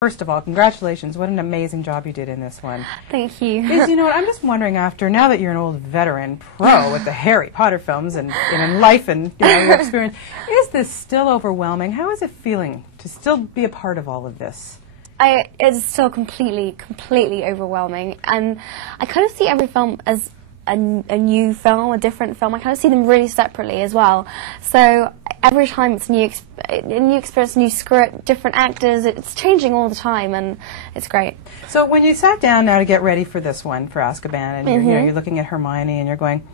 First of all, congratulations. What an amazing job you did in this one. Thank you. You know what, I'm just wondering now that you're an old veteran pro with the Harry Potter films and in life and your experience, is this still overwhelming? How is it feeling to still be a part of all of this? It's still completely overwhelming. And I kind of see every film as a new film, a different film. I kind of see them really separately as well. So every time it's a new experience, new script, different actors. It's changing all the time, and it's great. So when you sat down now to get ready for this one, for Azkaban, and you're looking at Hermione and you're going,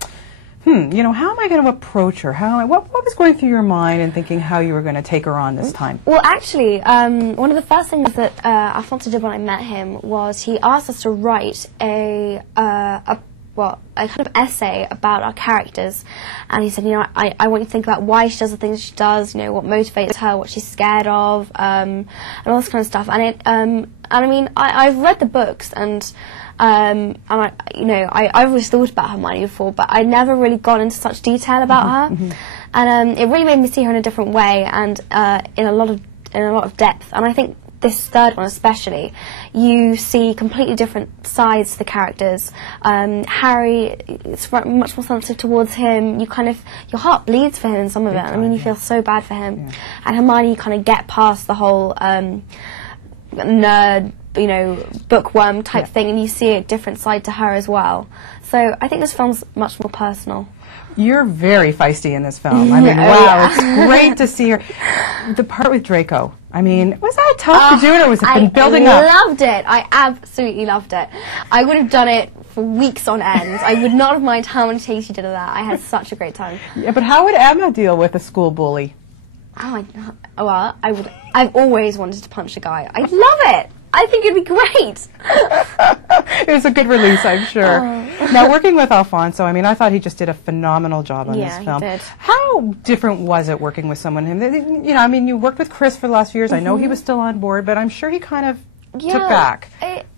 how am I going to approach her? What was going through your mind and thinking how you were going to take her on this time? Well, actually, one of the first things that Alfonso did when I met him was he asked us to write a kind of essay about our characters, and he said, I want you to think about why she does the things she does, what motivates her, what she's scared of, and all this kind of stuff. And I mean, I've read the books, and I've always thought about Hermione before, but I never really got into such detail about her, and it really made me see her in a different way and in a lot of depth. And I think this third one especially, you see completely different sides to the characters. Harry, it's much more sensitive towards him. Your heart bleeds for him in some of it. I mean, you feel so bad for him. Yeah. And Hermione, you kind of get past the whole nerd, bookworm type thing, and you see a different side to her as well. So I think this film's much more personal. You're very feisty in this film. I mean, wow, it's great to see her. The part with Draco, I mean, was that tough to do, or was it been building up? I loved it. I absolutely loved it. I would have done it for weeks on end. I would not have minded how many takes you did of that. I had such a great time. Yeah, but how would Emma deal with a school bully? Oh, well, I've always wanted to punch a guy. I love it. I think it'd be great. It was a good release, I'm sure. Now, working with Alfonso, I mean, I thought he just did a phenomenal job on this film. He did. How different was it working with someone? I mean, you worked with Chris for the last few years. I know he was still on board, but I'm sure he kind of took back.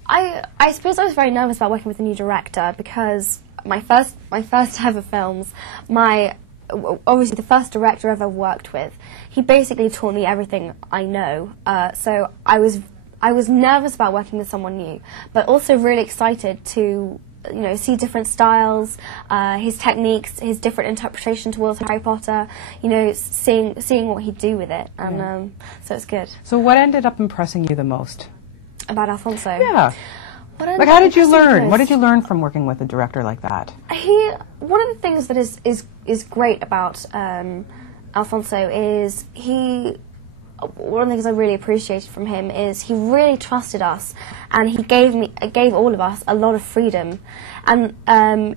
I suppose I was very nervous about working with a new director because my first ever films, obviously the first director I ever worked with, he basically taught me everything I know. So I was nervous about working with someone new, but also really excited to see different styles, his techniques, his different interpretation towards Harry Potter, seeing what he'd do with it, and so it's good. So what ended up impressing you the most? About Alfonso? Yeah. Like, how did you learn? What did you learn from working with a director like that? One of the things that is great about Alfonso is one of the things I really appreciated from him is he really trusted us, and he gave all of us a lot of freedom. And I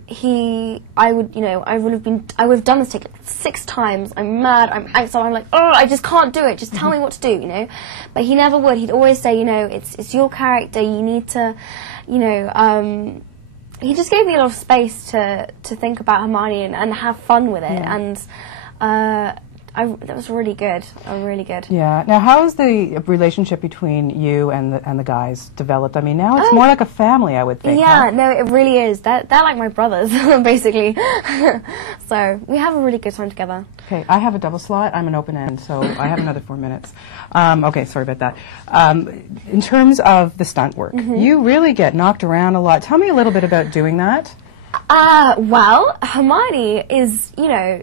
would have done this take 6 times. I'm mad, I'm anxious, I'm like, oh, I just can't do it. Just tell me what to do, But he never would. He'd always say, it's your character. You need to, He just gave me a lot of space to think about Hermione and have fun with it. And that was really good. Really good. Yeah. Now, how has the relationship between you and the guys developed? I mean, now it's more like a family, I would think. Yeah. Huh? No, it really is. They're like my brothers, basically. So we have a really good time together. Okay. I have a double slot. I'm an open end, so I have another 4 minutes. Okay. Sorry about that. In terms of the stunt work, you really get knocked around a lot. Tell me a little bit about doing that. Well, Hermione is,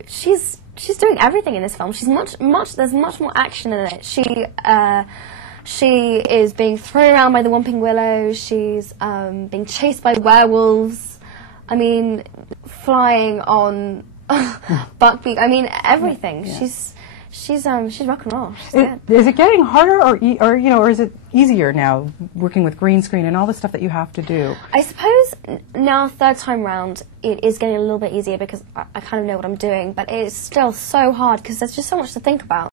she's doing everything in this film. There's much more action in it. She is being thrown around by the Whomping Willow. She's being chased by werewolves. I mean, flying on buckbeak. I mean, everything. Yeah. She's rock and roll. Is it getting harder, or is it easier now working with green screen and all the stuff that you have to do? I suppose now, third time round, it is getting a little bit easier because I kind of know what I'm doing, but it's still so hard because there's just so much to think about.